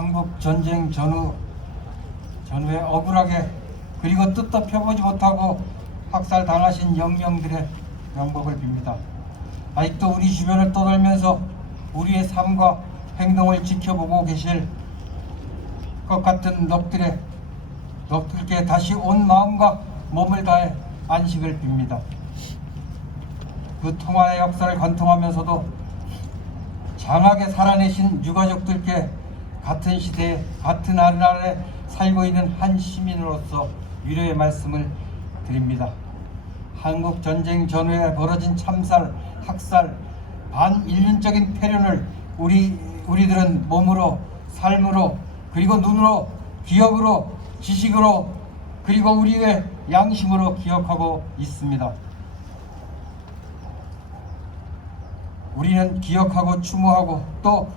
한국 전쟁 전후 전후에 억울하게 그리고 뜻도 펴보지 못하고 학살 당하신 영령들의 명복을 빕니다. 아직도 우리 주변을 떠돌면서 우리의 삶과 행동을 지켜보고 계실 것 같은 넋들의 넋들께 다시 온 마음과 몸을 다해 안식을 빕니다. 그 통화의 역사를 관통하면서도 장하게 살아내신 유가족들께 같은 시대에 같은 나라에 살고 있는 한 시민으로서 위로의 말씀을 드립니다. 한국 전쟁 전후에 벌어진 참살, 학살, 반인륜적인 폐륜을 우리 우리들은 몸으로, 삶으로, 그리고 눈으로, 기억으로, 지식으로, 그리고 우리의 양심으로 기억하고 있습니다. 우리는 기억하고 추모하고 또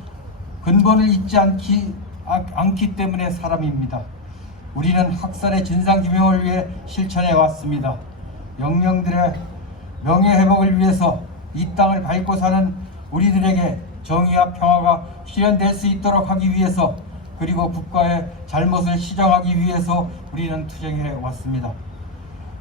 근본을 잊지 않기, 아- 않기 때문에 사람입니다. 우리는 학살의 진상규명을 위해 실천해 왔습니다. 영령들의 명예회복을 위해서 이 땅을 밟고 사는 우리들에게 정의와 평화가 실현될 수 있도록 하기 위해서 그리고 국가의 잘못을 시정하기 위해서 우리는 투쟁해 왔습니다.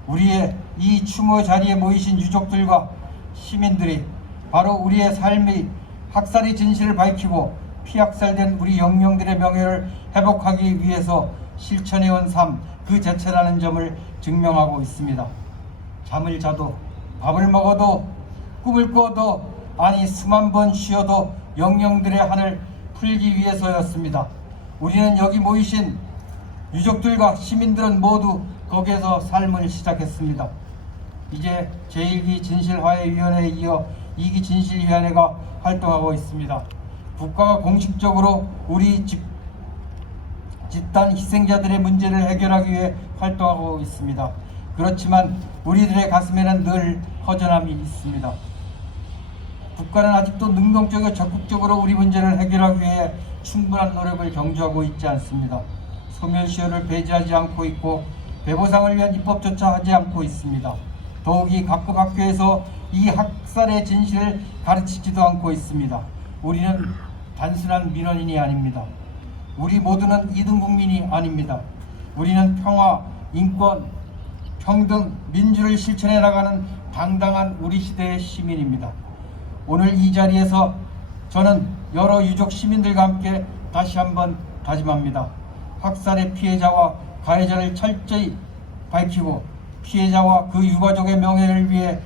우리의 이 추모 자리에 모이신 유족들과 시민들이 바로 우리의 삶이 학살의 진실을 밝히고 피학살된 우리 영령들의 명예를 회복하기 위해서 실천해온 삶 그 자체라는 점을 증명하고 있습니다. 잠을 자도 밥을 먹어도 꿈을 꿔도 아니 수만 번 쉬어도 영령들의 한을 풀기 위해서였습니다. 우리는 여기 모이신 유족들과 시민들은 모두 거기에서 삶을 시작했습니다. 이제 제1기 진실화해위원회에 이어 2기 진실위원회가 활동하고 있습니다. 국가가 공식적으로 우리 집, 집단 희생자들의 문제를 해결하기 위해 활동하고 있습니다. 그렇지만 우리들의 가슴에는 늘 허전함이 있습니다. 국가는 아직도 능동적이고 적극적으로 우리 문제를 해결하기 위해 충분한 노력을 경주하고 있지 않습니다. 소멸시효를 배제하지 않고 있고 배보상을 위한 입법조차 하지 않고 있습니다. 더욱이 각급 학교에서 이 학살의 진실을 가르치지도 않고 있습니다. 우리는 단순한 민원인이 아닙니다. 우리 모두는 이등 국민이 아닙니다. 우리는 평화, 인권, 평등, 민주를 실천해 나가는 당당한 우리 시대의 시민입니다. 오늘 이 자리에서 저는 여러 유족 시민들과 함께 다시 한번 다짐합니다. 학살의 피해자와 가해자를 철저히 밝히고 피해자와 그 유가족의 명예를 위해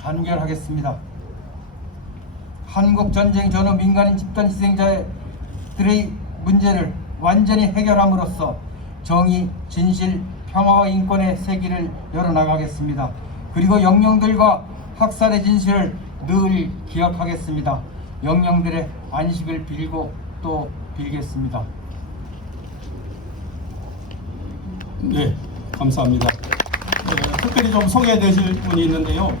단결하겠습니다. 한국 전쟁 전후 민간인 집단 희생자들의 문제를 완전히 해결함으로써 정의, 진실, 평화와 인권의 세기를 열어나가겠습니다. 그리고 영령들과 학살의 진실을 늘 기억하겠습니다. 영령들의 안식을 빌고 또 빌겠습니다. 네, 감사합니다. 네, 특별히 좀 소개해 드릴 분이 있는데요.